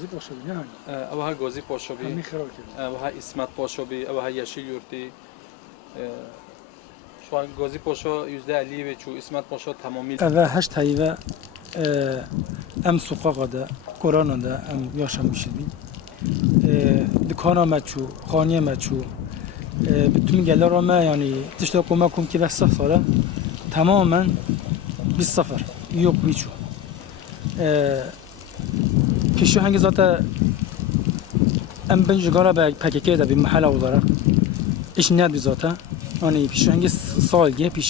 گازی پاشوبی نه اوها گازی پاشوبی همین خراب کرد اوها اسمت پاشوبی اوها یشیل یورتی şu an Gazi Paşa %50 ve çoğu İsmet Paşa tamamıyla. Eve heşt hayve em sokakta da Kur'an'da da em yaşamışız. Dükkanı meçhu, khaniye meçhu. Bütün gelir ama yani tişte kumakum ki ve sıfıra tamamen bir sıfır. Yok bir çoğu. Kişi hangi zaten em ben jigara be PKK'da bir mahalle olarak iş ne zaten. Hani پیش هنگی سالگی پیش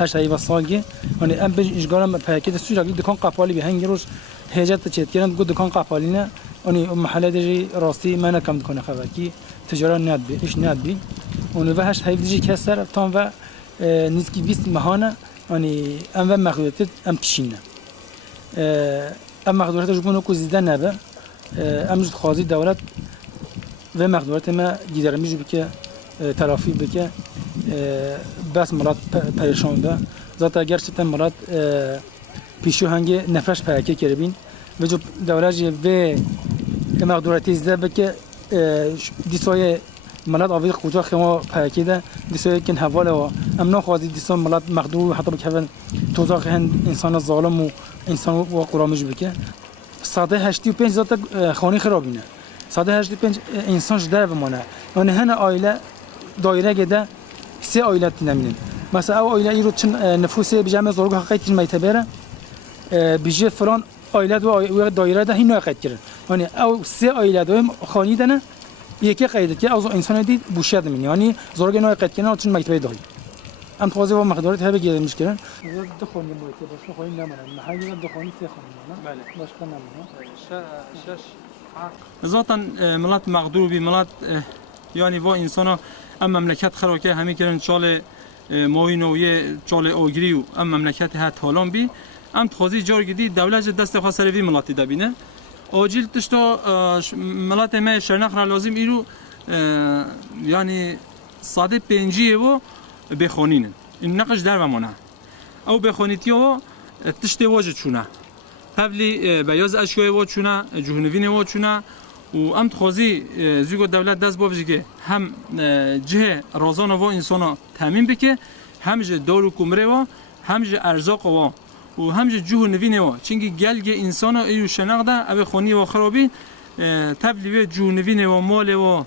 هر شایی و سالگی hani ام به اشغال پاکت sürekli dükkan kapalı bir hangi roz hecet çetkiren bu dükkan kapalı ne hani mahallede rasti mana kam dükkanı xabar ki ticaret ne bi iş ne bi onu ve her şey dici keser tam ve nizki bis mahana hani em ve mağduriyet em kişine em mağduriyet jbunu ku ziden ne be em jid khazi devlet ve mağduriyet ma gidermiş bi تلافی بکه بس مراد پریشان ده زاتا gerçekten مراد پیشو هنگی نفرش پاکی کربین و جو دولتی و مقدوراتی زده بکه دیسای مراد آوید خوجا خما پاکی ده دیسای کن حواله و امنا خوازی دیسان مراد مقدور حتی بکه توزاق هند انسان ظالم و انسان و قرامج بکه ساده 85 زاتا خانی خرابینه ساده 85 انسان جدر بمانه yani هن aile daire gede se aile dinaminin. Mesela o aile için nüfusu bir cami zorgu hakkı için meytebere bije falan aile ve daire de hinno hakkı kirin. Yani o se aile de khani dene yeki kaydet ki az insan değil bu şey demin. Yani zorgu ne hakkı kirin için meytebe dahi. Am fazla ve maqdurat hebe gelmiş kirin. Dkhoni boyte başka khani ne mana. Mahalli dkhoni se khani. Bəli. Başka ne mana? Şaş zaten millet mağdur bir millet yani bu insana ام مملکت خراکه همه کردن چال ماهی نویه چال آگری و ام مملکت ها تالان بی ام تخازی جار گدی دولت دست خواست سروی ملاتی دبینه آجیل تشتا ملات ما شرنخ را لازم ایرو یعنی ساده پنجیه و بخونینن این نقش در بمانه او بخونیتی و تشت واجه چونه هفلی بیاز اشیای واجه چونه جهنوین واجه چونه و ام تخازی زیگو دولت دست باوجی که هم جه رازان و انسانا تامین بکه هم جه دارو کمره و هم جه ارزاق و هم جه جوه نوینه و چنگی گلگ انسانا ایو شناق ده او خانی و خرابی تبلیوه جوه نوینه و مال و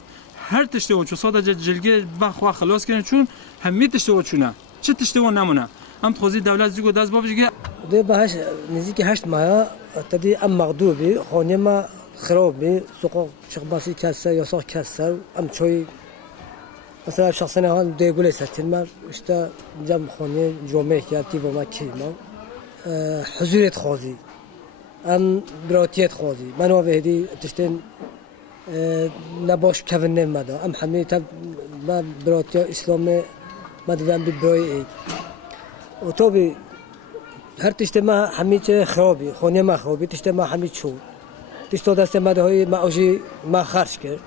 هر تشته و چو ساده جلگه بخوا خلاص کنه چون همی تشته و چونه چه تشته و نمونه ام تخازی دولت زیگو دست باوجی که ده بهش نزدیک 8 ماه تدی ام مغدور بی خانی ما خراب بی سوق شغباسی کسر یا ساخت کسر ام چوی مثلا شخصا هان دیگوله ستین مر işte جم خانه جمعه کردی و ما کیما حضوریت خوازی ام براتیت خوازی من و بهدی تشتن نباش کفن نمیده ام همه تب ما براتیا اسلام مدوام بی برای و تو بی هر تشت ما همه چه خرابی خانه ما خرابی تشت ما همه چو تشت دست مده های معاشی ما خرج کرد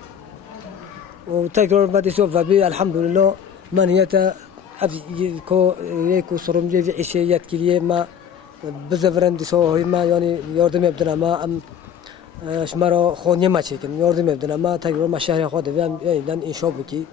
و تکرار ما دیسو و بی الحمدلله من هیتا کو یکو سرمجی و عشیت کلیه ما بزرگان دیسو های ما یعنی یاردم می‌دونم ما ام شما را خانه ما چیکن یاردم می‌دونم ما تکرار ما شهر خود ویم یعنی انشاء بکی